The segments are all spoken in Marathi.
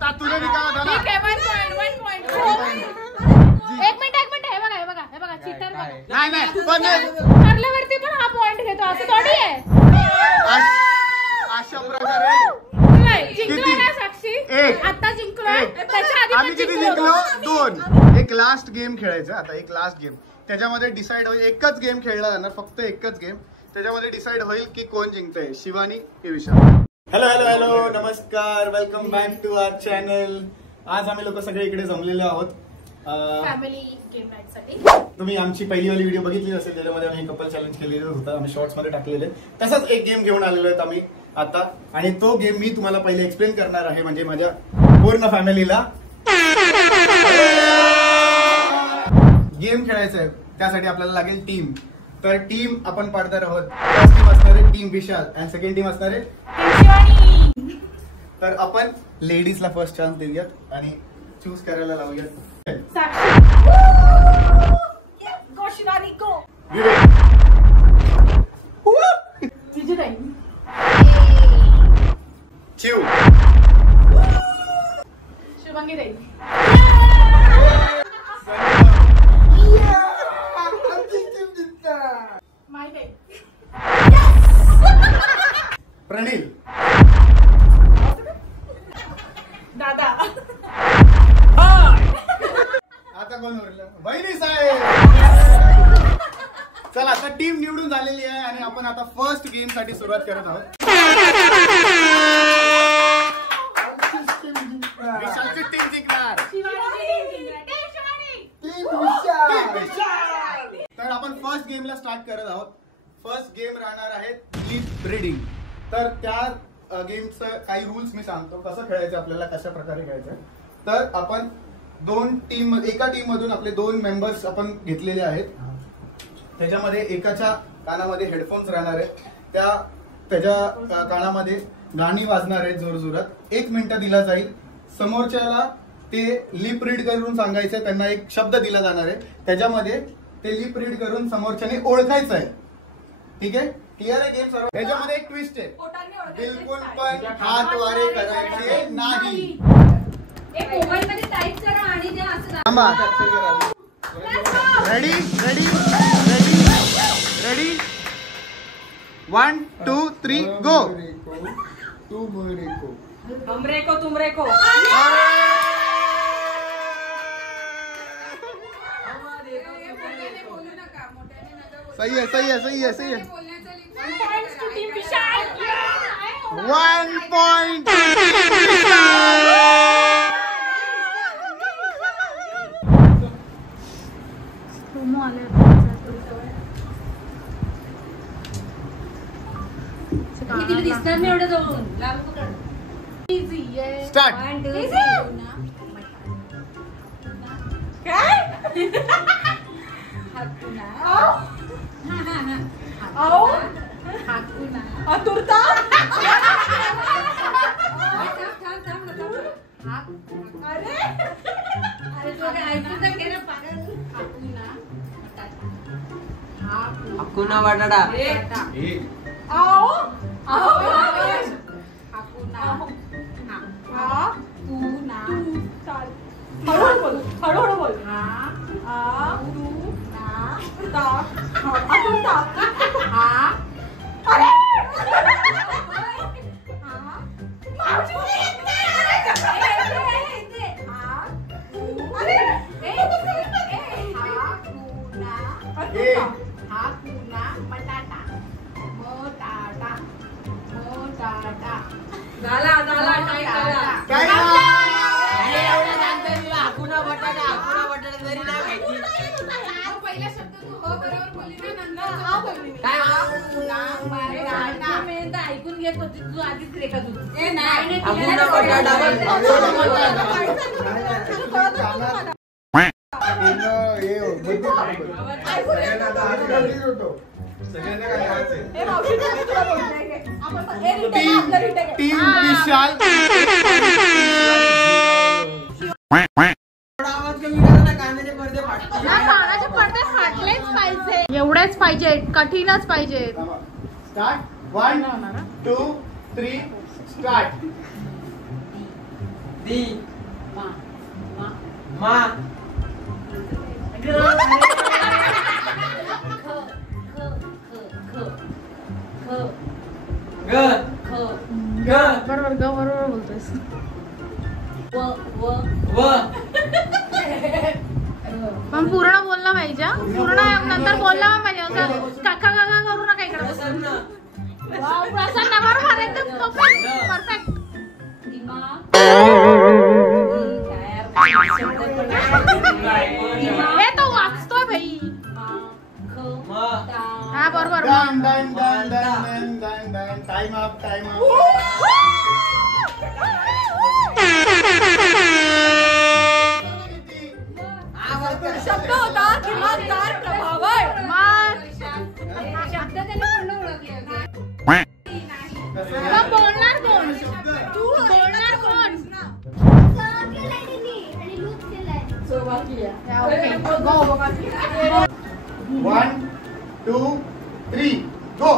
तुला निकाला झाला. ठीक आहे 1 पॉइंट. एक मिनिट हे बघा चिटर बघा. नाही पण ठरल्यावरती पण हा पॉइंट घेतो असं थोडी आहे. अशा प्रकारे जिंकलो ना साक्षी. आता जिंकलोय. त्याच्या आधी आम्ही पण किती जिंकलो. 2. एक लास्ट गेम खेळायचं आता. एक लास्ट गेम त्याच्यामध्ये डिसाइड होईल. एकच गेम खेळला जाणार, फक्त एकच गेम. त्याच्यामध्ये डिसाइड होईल की कोण जिंकतंय, शिवानी की विशाल. हॅलो नमस्कार, welcome back to our channel. आज आम्ही लोक सगळे इकडे जमलेलो आहोत फॅमिली गेम नाईट साठी. तुम्ही आमची पहिलीवाली व्हिडिओ बघितली असेल, त्याच्यामध्ये आम्ही कपल चॅलेंज केलेलं होतं. आम्ही शॉर्ट्स मध्ये टाकलेले. तसाच एक गेम घेऊन आलेलो आहेत आम्ही आता, आणि तो गेम मी तुम्हाला पहिले एक्सप्लेन करणार आहे, म्हणजे माझ्या पूर्ण फॅमिलीला. गेम खेळायचं आहे, त्यासाठी आपल्याला लागेल टीम. तर टीम आपण पाडणार आहोत. फर्स्ट टीम असणार आहे टीम विशाल आणि सेकंड टीम असणार आहे शिवानी. तर आपण लेडीजला फर्स्ट चान्स देऊयात आणि चूज करायला लावूयात. साक्षी. गो शिवानी गो. तुझी नाही. चिव. शुभांगी राहील. प्रणील. दादा. आता कोण उरलं? बहिणी साहेब. चला आता टीम निवडून झालेली आहे आणि आपण आता फर्स्ट गेम साठी सुरुवात करत आहोत. विशालची टीम जिंकणार. तर आपण फर्स्ट गेमला स्टार्ट करत आहोत. फर्स्ट गेम राहणार आहे लिप रीडिंग. तर त्या गेमचं काही रूल्स मी सांगतो, कसं खेळायचं आपल्याला, कशा प्रकारे खेळायचं. तर आपण एका टीम मधून आपले 2 मेंबर्स आपण घेतलेले आहेत. त्याच्यामध्ये एकाच्या कानामध्ये हेडफोन्स राहणार आहेत. त्याच्या कानामध्ये गाणी वाजणार आहेत जोरजोरात. 1 मिनिट दिला जाईल. समोरच्याला ते लिप रीड करून सांगायचं. त्यांना एक शब्द दिला जाणार आहे, त्याच्यामध्ये ते लिप रीड करून समोरच्याने ओळखायचं आहे. ठीक आहे, क्लिअर आहे गेम सर्व. त्याच्यामध्ये एक ट्विस्ट आहे, बिलकुल पण हात वारे करायचे नाही. रेडी 1 2 3 गो. तुमरे को. सही है. 1 पॉइंट. दिसणार नाही एवढं जाऊन. स्टार्ट. काय? आतुरता. अरे हाकुना बटाटा. आओ हळूहळू बोल. ऐकून घेत होती तू आधीच रेखा तुझी. टीम विशाल. कानाचे पडदे फाटलेच पाहिजे. एवढेच पाहिजे, कठीणच पाहिजे. स्टार्ट. 1 2 3 स्टार्ट. दी मा मा मा ग ग ग बरोबर ग बरोबर बोलतोयस व व व पण पूर्ण बोलला पाहिजे पूर्ण नंतर बोलला पाहिजे असं काका काका करू नका इकडे वाव प्रसन्न बरोबर एकदम परफेक्ट हे तो वाचतोय भाई हा बरोबर done done done done done done time up शब्द होता किंवा काय प्रभावर शब्द त्याने पूर्ण ओळखले बोलणार कोण तू बोलणार कोण वन टू थ्री गो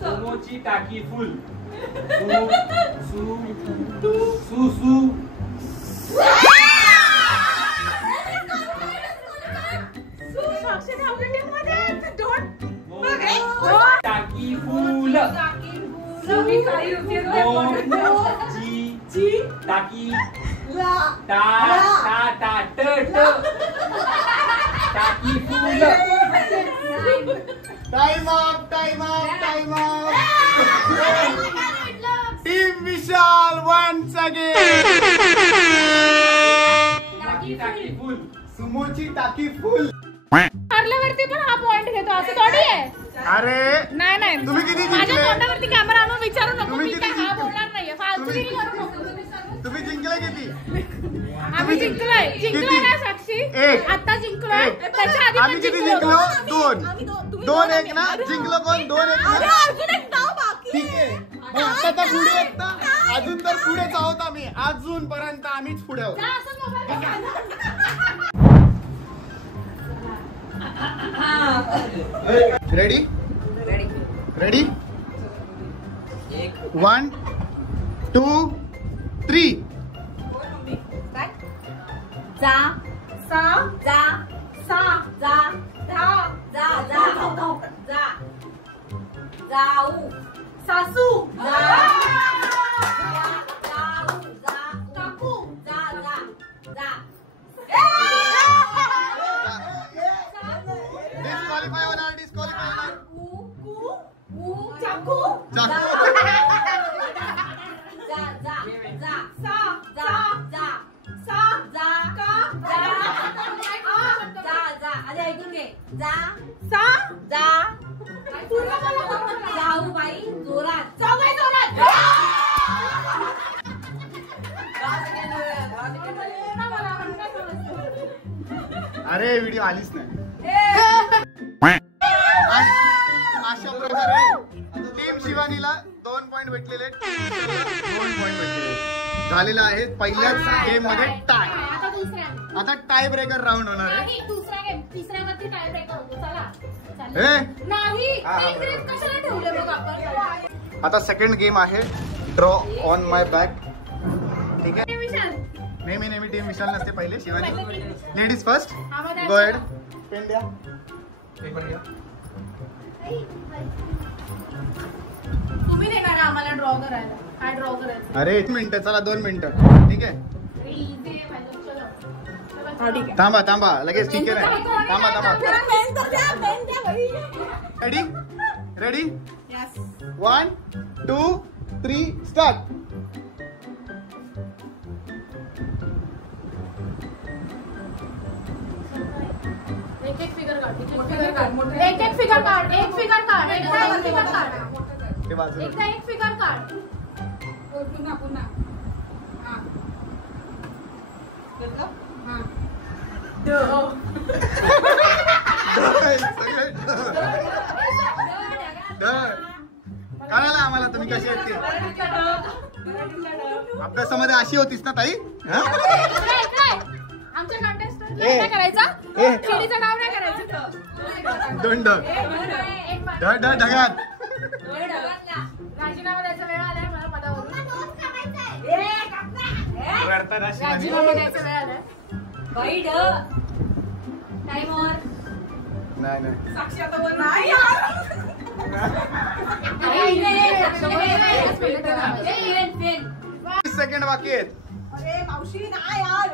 समोची टाकी फुल सु सु सु सु टाकी फुल ची टाकी टा टा टा ट ट टाकी फुल टाइम अप टीम विशाल वन्स अगेन टाकी फुल सुमोची टाकी फुल मारल्यावरती पण हा पॉइंट घेतो असं थोडी आहे अरे नाही तुम्ही किती माझ्या जिंकले? तोंडावरती कॅमेरा आणून विचारू नको तुम्ही मी किती काय हा जिंकले? बोलणार नाहीये फालतूगिरी करू नको तुम्ही जिंकले किती आम्ही जिंकलोय ना साक्षी एक. आता जिंकलोय एक. त्याच्या आधी आम्ही पण किती जिंकलो जिंकलो 2-1 ना जिंकलो कोण 2-1 ना ठीक आहे मग आता तर पुढे आहेत ना अजून तर पुढेच आहोत आम्ही अजूनपर्यंत आम्हीच पुढे आहोत जा, असंच मोबाईल रेडी रेडी 1 2 3 जा सा जा सा जा धा जा जा जा जाऊ सासू जा जाऊ जा काकू जा जा जा डिस्क्वालिफाय होणार डिस्क्वालिफाय होणार चाकू चाकू. जा जा जा सा जा जा सा जा का जा जा जा आधी ऐकून घे जा सा जा जाऊ बाई जोरात जाऊ बाई जोरात अरे व्हिडिओ आलीच नाही अशा प्रकारे टीम शिवानीला 2 पॉइंट भेटलेले 2 पॉइंट भेटलेले झालेलं आहे पहिल्याच गेम मध्ये टाय आता दुसऱ्या आता टाय ब्रेकर राऊंड होणार आहे नाही दुसरा गेम तिसऱ्यावरती टाय ब्रेकर होतो चला ए नाही हा, एक ग्रेड कशाला ठेवले मग आपण आता सेकंड गेम आहे ड्रॉ ऑन माय बॅक ठीक आहे विशाल नेहमी टीम विशाल नसते पहिले शिवानी लेडीज फर्स्ट हा, मग गो हेड पेन द्या पेपर घ्या तुम्ही देणार आम्हाला ड्रॉ करायला काय ड्रॉ करायचं अरे 1 मिनिट चला 2 मिनिटं ठीक आहे इझी आहे पाहिजे चलो थांबा लगेच ठीक आहे थांबा रेडी रेडी 1 2 3 स्टार्ट एक फिगर काढ एक फिगर काढ एक फिगर काढ हे बाजूला एकदा एक फिगर काढ पुन्हा कळालं आम्हाला तुम्ही कशी आहेत ते अभ्यासामध्ये अशी होतीस ना ताई आमच्या कंटेस्टंट काय करायचा चिडीचं नाव नाही करायचं दंड ढगात राजीनामा द्यायचा वेळ आलाय मला पदावरून. राजीनामा द्यायचा वेळ आलाय. बाई ढ टाइमवर नाही साक्षी आता बोल नाही यार. सेकंड बाकी आहेत. अरे मावशी नाही यार.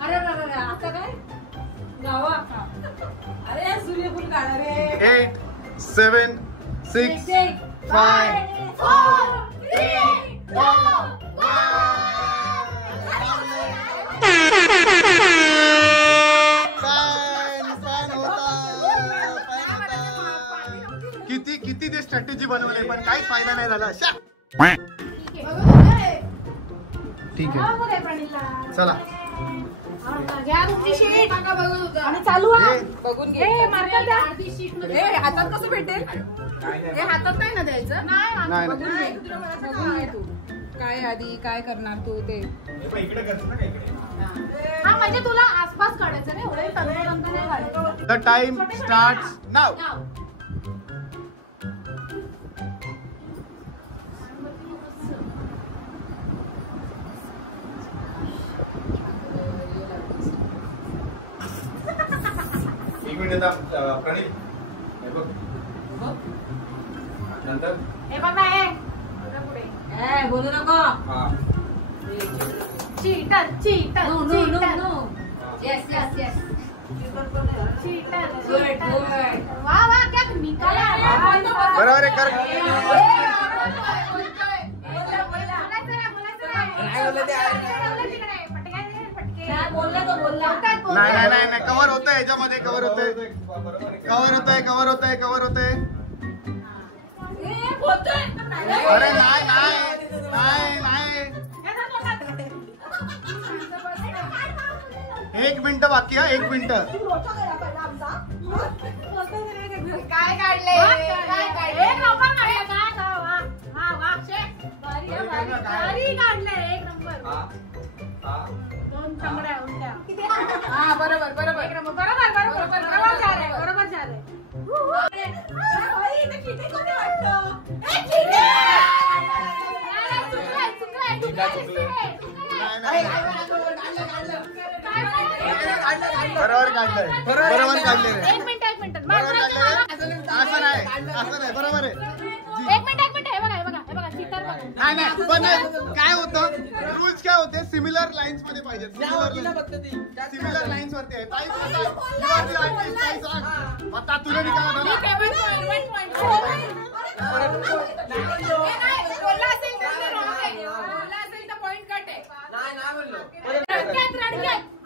अरे आता काय गावा. अरे सूर्यफूल काढा रे. 8 7 6 5 4 3 2 किती ते स्ट्रॅटेजी बनवले पण काहीच फायदा नाही झाला. ठीक आहे चला घ्या तुमची शीट आणि चालू बघून घे. हातात कसं भेटेल हे हातात नाही ना द्यायचं. नाही बघून घे तू काय आधी काय करणार तू ते. हा म्हणजे तुला आसपास काढायचं नाही एवढे तंतोतंत नाही काढायचं. The time starts now. Praneet नंतर हे बघ ना हे बोलू नको. Cheater cheater cheater. Yes yes yes cheater वा वा क्या निकाला. बरोबर आहे. कर नाही कव्हर होतंय याच्यामध्ये. कव्हर होतंय. अरे नाही. एक मिनिट बाकी. 1 मिनिट. काय काढले एक नंबर एक नंबर. दोन चांगल्या उलट्या. हा बरोबर झाले. बरोबर काढलंय. एक मिनिट असं नाही बरोबर आहे. एक मिनिट हे बघा चिटर बघा. नाही पण काय होतं रूल्स काय होते सिमिलर लाईन्स मध्ये पाहिजे. सिमिलर लाईन्स वरती आहे. आता तुला निकाला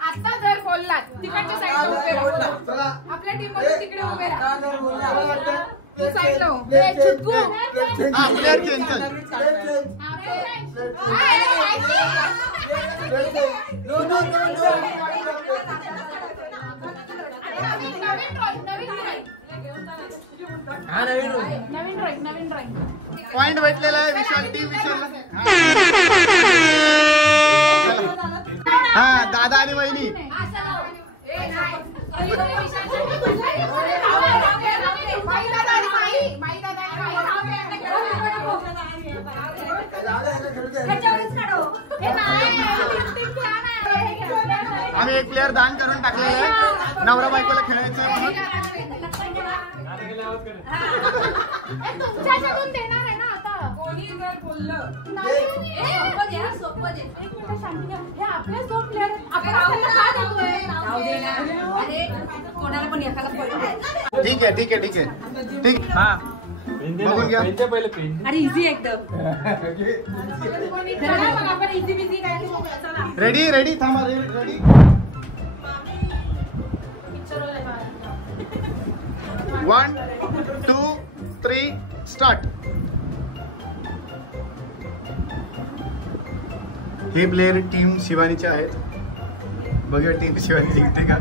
आता जर बोललात तिकडच्या साईडला उभे राहा. आपल्या टीम मध्ये तिकडे उभे राहा. साईडला प्लेअर चेंज. नवीन ड्रॉइंग पॉइंट भेटलेला आहे विशाल टीम. हा दादा आणि वहिनी. आम्ही एक प्लेअर दान करून टाकलेला आहे. नवरा बायकोला खेळायचं म्हणून. तुमच्याकडून देणार आहे ना आता. कोणी जर बोललं सोपं दे. एक मिनिट शांती घ्या. हे आपलेच 2 प्लेअर आपण आपल्याला काय देतोय. अरे कोणाला पण एकाला पडलं. ठीक आहे. हा बघून घ्या. अरे इझी एकदम. आपण इझी बिझी काय. रेडी थांबा. Ready 1 2 3 start. हे प्लेयर टीम शिवानीचे आहेत. बघूया टीम शिवानी जिंकते का.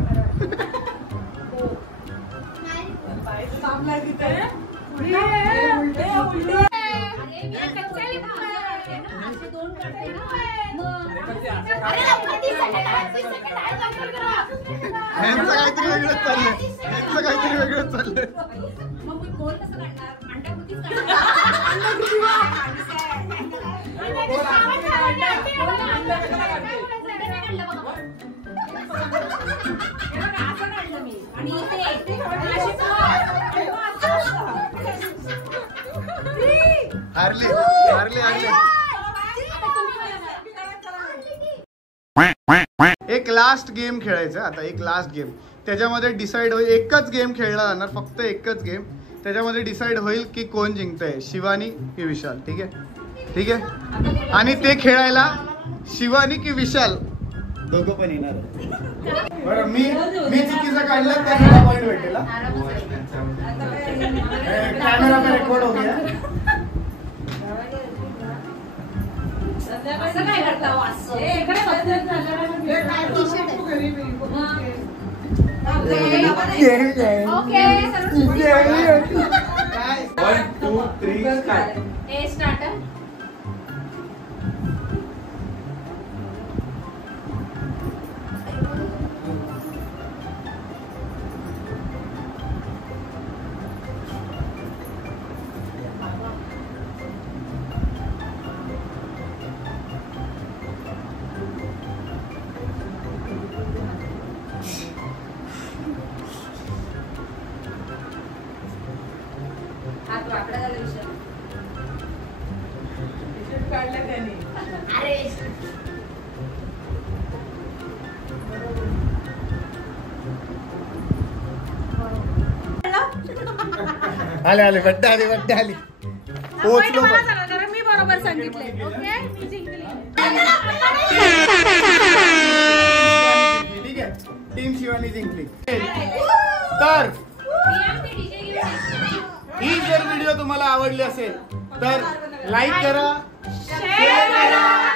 काहीतरी वेगळंच चाललंय. मोर कसं काढणार? अंडाकृतीच काढणार. असं काढलं मी. आणि इथे हारले हारले हारले. एक लास्ट गेम खेळायचं आता, एक लास्ट गेम. त्याच्यामध्ये डिसाइड होईल, एकच गेम खेळला जाणार, फक्त एकच गेम. त्याच्यामध्ये डिसाइड होईल की कोण जिंकतंय, शिवानी की विशाल. ठीक आहे, ठीक आहे. आणि ते खेळायला शिवानी की विशाल दोघं पण येणार. बरं, मी चुकीचं काढलं तर मला पॉइंट भेटेल. कॅमेरा पे रेकॉर्ड हो गया. असं काय करता हो असं? इकडे बदल झाला. Okay, 1 2 3 start. ए स्टार्टर. हात वाकडा झाला विषय. काढलं त्याने. अरे आले आले, बड्डे आली, बड्डे आली. पोहोचलो पण. मी बरोबर सांगितले. ओके, मी जिंकली. ठीक आहे, टीम शिवानी जिंकली. तर ही जर व्हिडिओ तुम्हाला आवडली असेल तर लाईक करा, शेअर करा.